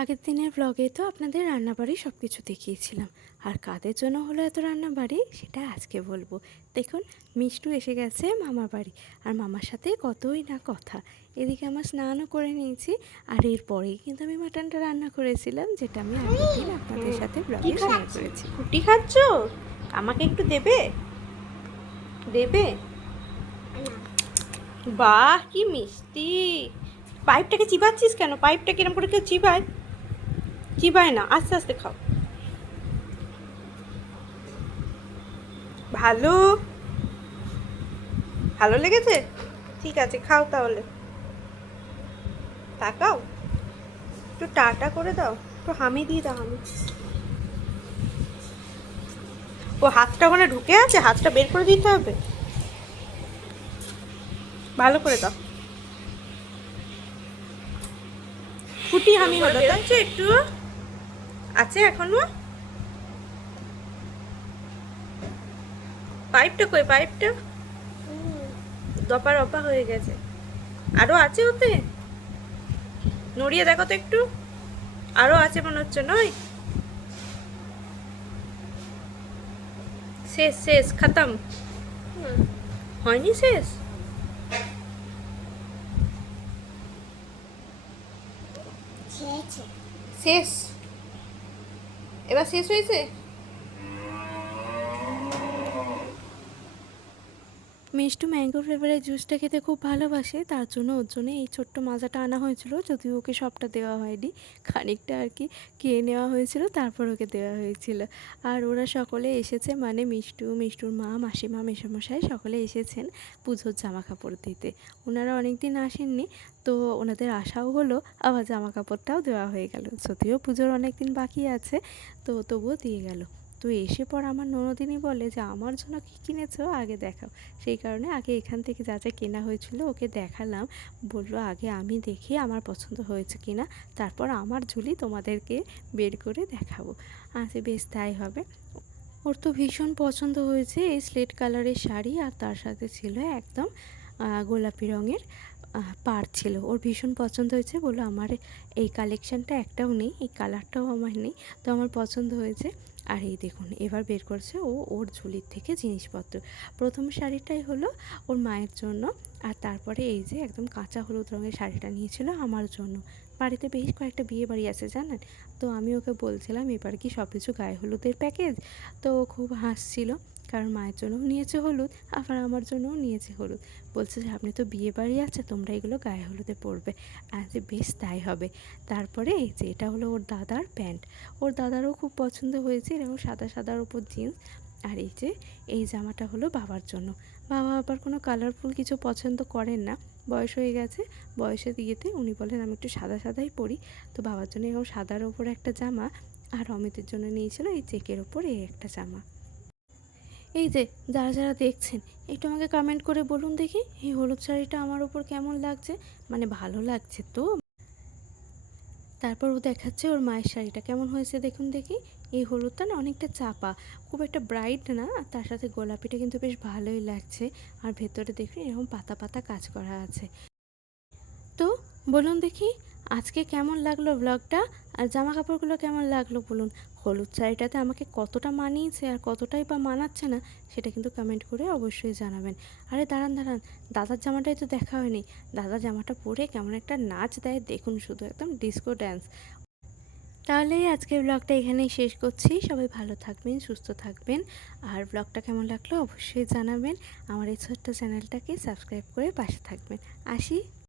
আগের দিনের ব্লগে তো আপনাদের রান্নাবাড়ি সব কিছু দেখিয়েছিলাম, আর কাদের জন্য হলো এত রান্নাবাড়ি সেটা আজকে বলবো। দেখুন, মিষ্টু এসে গেছে মামার বাড়ি, আর মামার সাথে কতই না কথা। এদিকে আমার স্নানও করে নিয়েছি, আর এরপরেই কিন্তু আমি মাটনটা রান্না করেছিলাম, যেটা আমি আগের দিন আপনাদের সাথে ব্লগে শেয়ার করেছি। রুটি খাচ্ছ? আমাকে একটু দেবে? দেবে? বাহ, কি মিষ্টি! পাইপটাকে চিবাচ্ছিস কেন? পাইপটা কিরম করে কেউ চিবায়? চিবায় না, আস্তে আস্তে খাও। ভালো ভালো লেগেছে? ঠিক আছে, খাও তাহলে। তাকাও, একটু টাটা করে দাও, একটু হামি দিয়ে দাও, হামি। ও হাতটা ওখানে ঢুকে আছে, হাতটা বের করে দিতে হবে। ভালো করে দাও। ফুটি হামি হলো, তাই তো? একটু আছে এখনো। পাইপটা কই? পাইপটা দপা রপা হয়ে গেছে। আরো আছে ওতে? নড়িয়ে দেখো তো একটু। আরো আছে মনে হচ্ছে, নয়? শেষ শেষ, খতম? হয়নি শেষ? শেষ? এবার শেষ হয়েছে? মিষ্টু ম্যাঙ্গো ফ্লেভারের জুসটা খেতে খুব ভালোবাসে, তার জন্য ওর জন্য এই ছোট্ট মাজাটা আনা হয়েছিল, যদিও ওকে সবটা দেওয়া হয়নি, খানিকটা আর কি খেয়ে নেওয়া হয়েছিল, তারপর ওকে দেওয়া হয়েছিল। আর ওরা সকলে এসেছে, মানে মিষ্টুর মা, মাসিমা, মেসোমশাই সকলে এসেছেন পুজোর জামা কাপড় দিতে। ওনারা অনেক দিন আসেননি, তো ওনাদের আশাও হলো, আবার জামা কাপড়টাও দেওয়া হয়ে গেল। যদিও পুজোর অনেক দিন বাকি আছে, তো তবুও দিয়ে গেল। তো এসে পর আমার ননদিনী বলে যে আমার জন্য কী কিনেছো আগে দেখাও। সেই কারণে আগে এখান থেকে যা যা কেনা হয়েছিল ওকে দেখালাম। বললো আগে আমি দেখি আমার পছন্দ হয়েছে কি না, তারপর আমার ঝুলি তোমাদেরকে বের করে দেখাবো। আচ্ছা, বেশ তাই হবে। ওর তো ভীষণ পছন্দ হয়েছে এই স্লেট কালারের শাড়ি, আর তার সাথে ছিল একদম গোলাপি রঙের পাড় ছিল। ওর ভীষণ পছন্দ হয়েছে, বললো আমার এই কালেকশানটা একটাও নেই, এই কালারটাও আমার নেই, তো আমার পছন্দ হয়েছে। আর এই দেখুন, এবার বের করছে ও ওর ঝুলির থেকে জিনিসপত্র। প্রথম শাড়িটাই হলো ওর মায়ের জন্য, আর তারপরে এই যে একদম কাঁচা হলুদ রঙের শাড়িটা নিয়েছিল আমার জন্য। বাড়িতে বেশ কয়েকটা বিয়ে বাড়ি আছে জানেন, তো আমি ওকে বলছিলাম এবার কি সব কিছু গায়ে হলুদের প্যাকেজ। তো ও খুব হাসছিল, কারণ মায়ের জন্যও নিয়েছে হলুদ, আবার আমার জন্যও নিয়েছে হলুদ। বলছে যে আপনি তো বিয়ে বাড়ি আছে, তোমরা এগুলো গায়ে হলুদে পরবে। যে বেশ তাই হবে। তারপরে এই যে এটা হলো ওর দাদার প্যান্ট, ওর দাদারও খুব পছন্দ হয়েছে, এরকম সাদা সাদার ওপর জিন্স। আর এই যে এই জামাটা হলো বাবার জন্য। বাবা আবার কোনো কালারফুল কিছু পছন্দ করেন না, বয়স হয়ে গেছে, বয়সের ইয়েতে উনি বলেন আমি একটু সাদা সাদাই পরি। তো বাবার জন্য এরকম সাদার ওপর একটা জামা, আর অমিতের জন্য নিয়েছিল এই চেকের ওপর এই একটা জামা। এই যে যারা যারা দেখছেন, একটু আমাকে কমেন্ট করে বলুন দেখি এই হলুদ শাড়িটা আমার ওপর কেমন লাগছে, মানে ভালো লাগছে তো? তারপর ও দেখাচ্ছে ওর মায়ের শাড়িটা কেমন হয়েছে দেখুন দেখি। এই হলুদটা না অনেকটা চাপা, খুব একটা ব্রাইট না, আর তার সাথে গোলাপিটা কিন্তু বেশ ভালোই লাগছে। আর ভেতরে দেখুন এরকম পাতা পাতা কাজ করা আছে। তো বলুন দেখি আজকে কেমন লাগলো ব্লগটা, আর জামা কাপড়গুলো কেমন লাগলো বলুন। হলুদ শাড়িটাতে আমাকে কতটা মানিয়েছে আর কতটাই বা মানাচ্ছে না, সেটা কিন্তু কমেন্ট করে অবশ্যই জানাবেন। আরে দাঁড়ান দাঁড়ান, দাদার জামাটাই তো দেখা হয়নি। দাদার জামাটা পরে কেমন একটা নাচ দেয় দেখুন, শুধু একদম ডিস্কো ড্যান্স। তাহলে আজকের ব্লগটা এখানেই শেষ করছি। সবাই ভালো থাকবেন, সুস্থ থাকবেন, আর ব্লগটা কেমন লাগলো অবশ্যই জানাবেন। আমার এই ছোট্ট চ্যানেলটাকে সাবস্ক্রাইব করে পাশে থাকবেন। আসি।